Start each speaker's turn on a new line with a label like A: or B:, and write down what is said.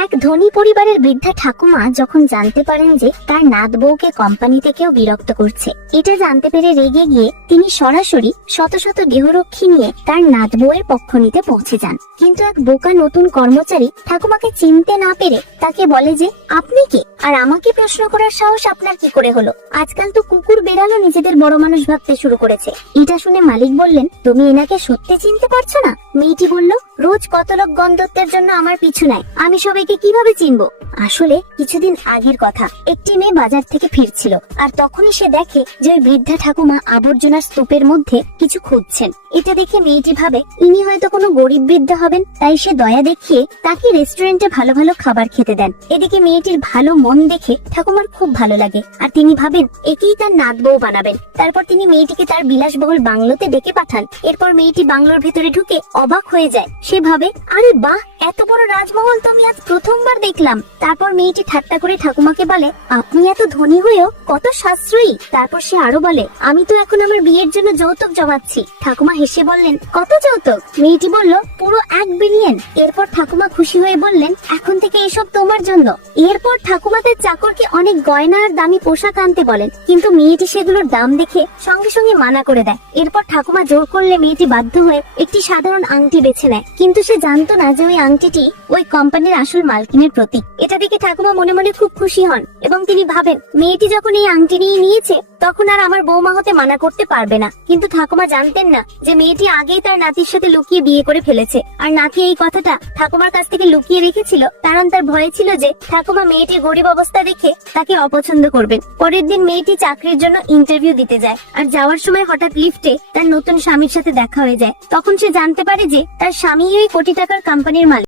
A: এক ধনী পরিবারের বৃদ্ধা ঠাকুমা যখন জানতে পারেন যে তার নাত বউকে কোম্পানি থেকেও বিরক্ত করছে, এটা জানতে পেরে রেগে গিয়ে তিনি সরাসরি শত শত দেহরক্ষী নিয়ে তার নাত বউয়ের পক্ষ নিতে পৌঁছে যান। কিন্তু এক বোকা নতুন কর্মচারী ঠাকুমাকে চিনতে না পেরে তাকে বলে যে আপনি কে? আর আমাকে প্রশ্ন করার সাহস আপনার কি করে হলো? আজকাল তো কুকুর বেড়ালো নিজেদের বড় মানুষ ভাবতে শুরু করেছে। এটা শুনে মালিক বললেন, তুমি এনাকে সত্যি চিনতে পারছ না? মেয়েটি বলল, রোজ কত লোক গন্ধত্বের জন্য আমার পিছু নেয়। আমি সবাইকে কীভাবে চিনবো? আসলে কিছুদিন আগের কথা। একটি মেয়ে বাজার থেকে ফিরছিল, আর তখনই সে দেখে যে ওই বৃদ্ধা ঠাকুমা আবর্জনার স্তূপের মধ্যে কিছু খুঁজছেন। এটা দেখে মেয়েটি ভাবে, ইনি হয়তো কোনো গরিব বৃদ্ধা হবেন, তাই সে দয়া দেখিয়ে তাকে রেস্টুরেন্টে ভালো ভালো খাবার খেতে দেন। এদিকে মেয়েটির ভালো মন দেখে ঠাকুমার খুব ভালো লাগে। আর তিনি ভাবেন, একেই তার নাত বউ বানাবেন। তারপর তিনি মেয়েটিকে তার বিলাসবহুল বাংলোতে ডেকে পাঠান। এরপর মেয়েটি বাংলোর ভিতরে ঢুকে অবাক হয়ে যায়। সে ভাবে, আরে বাহ, এত বড় রাজমহল তো আমি আজ প্রথমবার দেখলাম। তারপর মেয়েটি ঠাট্টা করে ঠাকুমাকে বলে, আপনি এত ধনী হয়েও কত সাশ্রয়ী। তারপর সে আরও বলে, আমি তো এখন আমার বিয়ের জন্য যৌতুক জমাচ্ছি। ঠাকুমা হেসে বললেন, কত যৌতুক? মেয়েটি বলল, পুরো এক বিলিয়ন এরপর ঠাকুমা খুশি হয়ে বললেন, এখন থেকে এসব তোমার জন্য। এরপর ঠাকুমাদের চাকরকে অনেক গয়না আর দামি পোশাক আনতে বলেন। কিন্তু মেয়েটি সেগুলোর দাম দেখে সঙ্গে সঙ্গে মানা করে দেয়। এরপর ঠাকুমা জোর করলে মেয়েটি বাধ্য হয়ে একটি সাধারণ আংটি বেছে নেয়। কিন্তু সে জানতো না যে ওই আংটিটি ওই কোম্পানির আসল মালকিনের প্রতীক। এটা দেখে ঠাকুমা মনে মনে খুব খুশি হন এবং তিনি ভাবেন, মেয়েটি যখন এই আংটি নিয়ে নিয়েছে, তখন আর আমার বৌমা হতে মানা করতে পারবে না। কিন্তু ঠাকুমা জানতেন না যে মেয়েটি আগেই তার নাতির সাথে লুকিয়ে বিয়ে করে ফেলেছে। আর নাতি এই কথাটা ঠাকুমার কাছ থেকে লুকিয়ে রেখেছিল, কারণ তার ভয় ছিল যে ঠাকুমা মেয়েটির গরিব অবস্থা দেখে তাকে অপছন্দ করবেন। পরের দিন মেয়েটি চাকরির জন্য ইন্টারভিউ দিতে যায় আর যাওয়ার সময় হঠাৎ লিফটে তার নতুন স্বামীর সাথে দেখা হয়ে যায়। তখন সে জানতে পারে যে তার স্বামী ওই কোটি টাকার কোম্পানির মালিক।